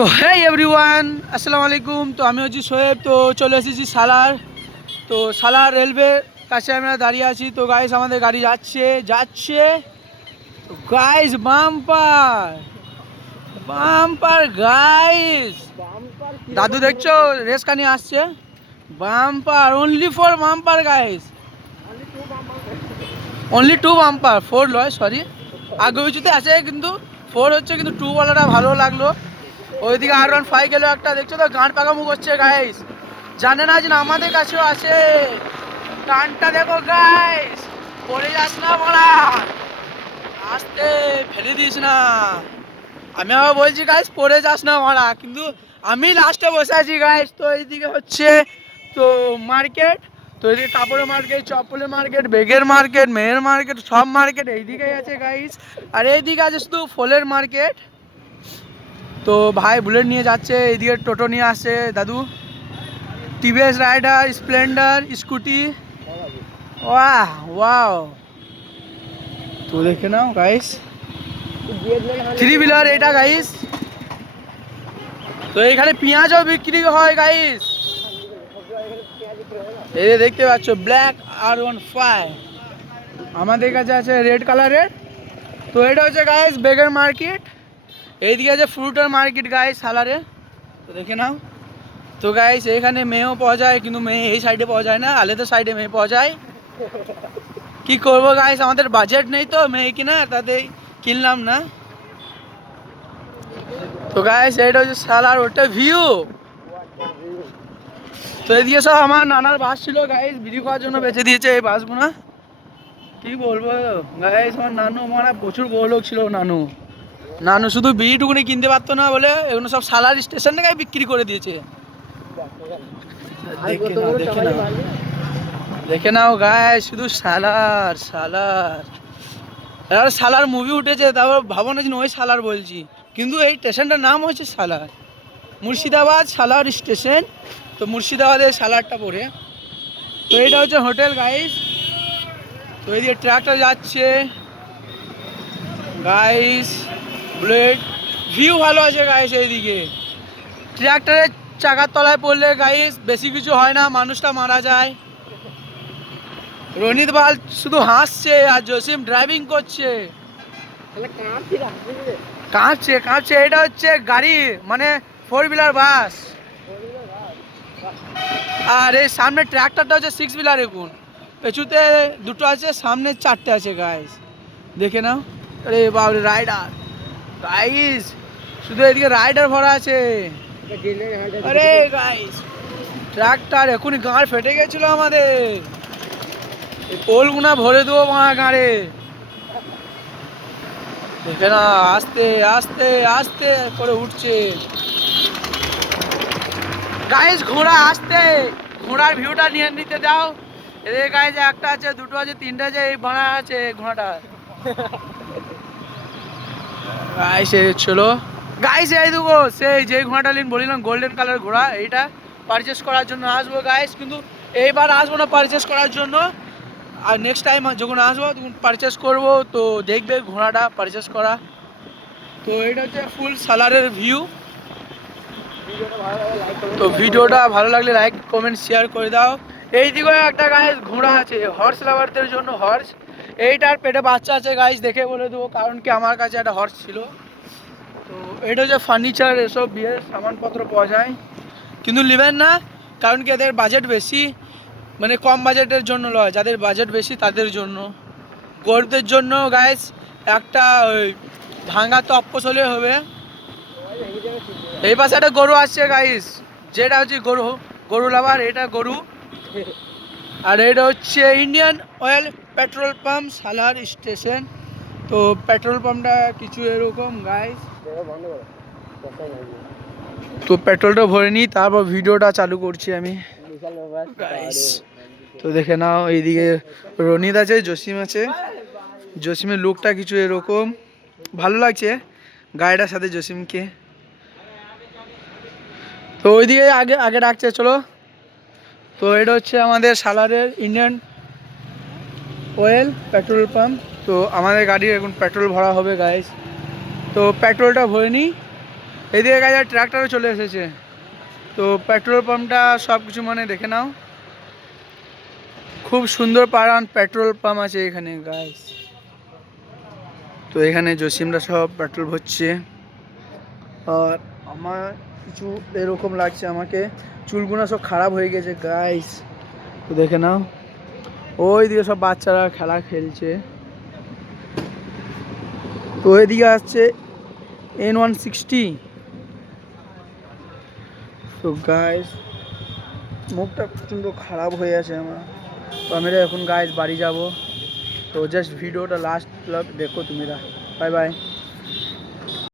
তো হে এভরিওয়ান, আসসালামু আলাইকুম। তো আমি হচ্ছি সোহেব। তো চলে এসেছি সালার। তো সালার রেলওয়ে কাছে আমরা দাঁড়িয়ে আছি। তো গাইস আমাদের গাড়ি যাচ্ছে যাচ্ছে তো গাইস বাম্পার বাম্পার গাইস, দাদু দেখছো রেস কানি আসছে। Bumper only for bumper guys, only to bumper, four লয় সরি, আগে কিছুতে আছে কিন্তু ফোর হচ্ছে, কিন্তু টু বলাটা ভালো লাগলো। ওইদিকে R15 গেল একটা, দেখছো তো গান পাকামু করছে গাইস, জানে না যে আমাদের কাছেও আছে। গানটা দেখো গাইস, পড়ে যাস না বলা, আসতে ফেলে দিস না। আমি আবার বলছি গাইস পড়ে যাস না মারা, কিন্তু আমি লাস্টে বসে আছি গাইস। তো এইদিকে হচ্ছে তো মার্কেট, তো এইদিকে কাপড়ের মার্কেট, চপ্পলের মার্কেট, বেগের মার্কেট, মেয়ের মার্কেট, সব মার্কেট এইদিকেই আছে গাইস। আর এইদিকে আছে শুধু ফলের মার্কেট। তো ভাই বুলেট নিয়ে যাচ্ছে, এইদিকে টোটো নিয়ে আসছে দাদু, টিভিএস রাইডার, স্প্লেন্ডার, স্কুটি, ওয়াহ ওয়াও। তো দেখে নাও গাইস, থ্রি হুইলার এটা গাইস। তো এখানে পেঁয়াজও বিক্রি হয় গাইস, এই যে দেখতে পাচ্ছ ব্ল্যাক R15। আমাদের কাছে আছে রেড কালারের। তো এটা হচ্ছে গাইস বেগের মার্কেট, এইদিকে আছে ফ্রুটের মার্কেট গাইস সালারে। তো দেখে নাও। তো গাইস এখানে মেয়েও পাওয়া যায়, কিন্তু মেয়ে এই সাইডে পাওয়া যায় না, আলাদা সাইডে মেয়ে পাওয়া যায়। কি করবো গাইস, আমাদের বাজেট নেই তো মেয়ে কিনা, তাতেই কিনলাম না। তো গাইস এটা হচ্ছে সালার ওটা ভিউ। তো এদিকে সব আমার নানার বাস ছিল গাইস, বিড়ি খাওয়ার জন্য বেঁচে দিয়েছে এই বাসগুলো। কি বলবো গাইস, আমার নানু মানে প্রচুর বড় লোক ছিল। নানু নানু শুধু বিড়িটুকুনি কিনতে পারতো না বলে এগুলো সব সালার স্টেশন থেকে বিক্রি করে দিয়েছে। দেখে নাও দেখে নাও দেখে নাও গাইস, শুধু সালার সালার। আর সালার মুভি উঠেছে, তারপর ভাবো না যে ওই সালার বলছি, কিন্তু এই স্টেশনটার নাম হচ্ছে সালার, মুর্শিদাবাদ সালার স্টেশন। তো মুর্শিদাবাদের সালারটা পড়ে। তো এটা হচ্ছে হোটেল গাইস। তো এইদিকে ট্রাক্টর যাচ্ছে গাইস, বুলেট ভিউ ভালো আছে গাইস। এইদিকে ট্রাক্টরের চাকার তলায় পড়লে গাইস বেশি কিছু হয় না, মানুষটা মারা যায়। রনিত বাল শুধু হাসছে আর জসিম ড্রাইভিং করছে, কাঁপছে কাঁপছে। এটা হচ্ছে গাড়ি মানে ফোর হুইলার বাস, আর এই সামনে ট্রাক্টরটা হচ্ছে সিক্স হুইলার। এখন পেছুতে দুটো আছে, সামনে চারটে আছে গাইস, দেখে নাও। আরে বাবরে রাইডার গাইস, শুধু এদিকে রাইডার ভরা আছে। আরে গাইস ট্রাক্টর এখনই গাঁড় ফেটে গেছিল আমাদের, এই পোলগুনা ভরে দেবো মারা গাঁড়ে। দেখে না আস্তে আস্তে আস্তে করে উঠছে গাইস ঘোড়া আসতে, ঘোড়ার ভিউটা নিয়ে নিতে দাও। এদের গাইস একটা আছে, দুটো আছে, তিনটা আছে, এই বানা আছে ঘোড়াটা গাইস। এই ছিল গাইস, এই দেখো সেই যে ঘোড়াটা বলিলাম গোল্ডেন কালার ঘোড়া, এইটা পারচেস করার জন্য আসবো গাইস, কিন্তু এইবার আসবো না পারচেস করার জন্য, আর নেক্সট টাইম যখন আসবো তখন পারচেস করবো। তো দেখবে ঘোড়াটা পারচেস করা। তো এটা হচ্ছে ফুল সালারের ভিউ। তো ভিডিওটা ভালো লাগলে লাইক কমেন্ট শেয়ার করে দাও। এই দিকে একটা গাইস ঘোড়া আছে হর্স লাভারদের জন্য, হর্স। এইটার পেটে বাচ্চা আছে গাইস, দেখে বলে দেবো, কারণ কি আমার কাছে একটা হর্স ছিল। তো এটা হচ্ছে ফার্নিচার, এসব বিয়ের সামানপত্র পাওয়া যায়, কিন্তু নেবেন না, কারণ কি এদের বাজেট বেশি, মানে কম বাজেটের জন্য নয়, যাদের বাজেট বেশি তাদের জন্য। গরিবদের জন্য গাইস একটা ওই ভাঙা তপ্পস হলে হবে। এই পাশে একটা গরু আসছে গাইস, যেটা হচ্ছে গরু, গরু লাভার, এটা গরু। আর এটা হচ্ছে ইন্ডিয়ান অয়েল পেট্রোল পাম্প সালার স্টেশন। তো পেট্রোল পাম্পটা কিছু এরকম গাইস। তো পেট্রোলটা ভরে নিই, তারপর ভিডিওটা চালু করছি আমি গাইস। তো দেখে নাও এইদিকে রনিত আছে, জসিম আছে। জসিমের লুকটা কিছু এরকম, ভালো লাগছে গাড়িটার সাথে জসিমকে। তো ওইদিকে আগে আগে ডাকছে, চলো। তো এটা হচ্ছে আমাদের সালারের ইন্ডিয়ান অয়েল পেট্রোল পাম্প। তো আমাদের গাড়ির এখন পেট্রোল ভরা হবে গাইস। তো পেট্রোলটা ভরে নিই, এদিকে গাড়ি ট্রাক্টরও চলে এসেছে। তো পেট্রোল পাম্পটা সব কিছু মানে দেখে নাও, খুব সুন্দর পাড়ান পেট্রোল পাম্প আছে এখানে গাইস। তো এখানে জসিমরা সব পেট্রোল ভরছে। আর আমার কিছু এরকম লাগছে, আমাকে চুলগুলো সব খারাপ হয়ে গেছে গাইস। তো দেখে নাও, ওই দিকে সব বাচ্চারা খেলা খেলছে। তো ওইদিকে আসছে N160। তো গাইস মুখটা প্রচণ্ড খারাপ হয়ে আছে আমার। তো আমরা এখন গাইস বাড়ি যাব। তো জাস্ট ভিডিওটা লাস্ট দেখো তোমরা। Bye bye.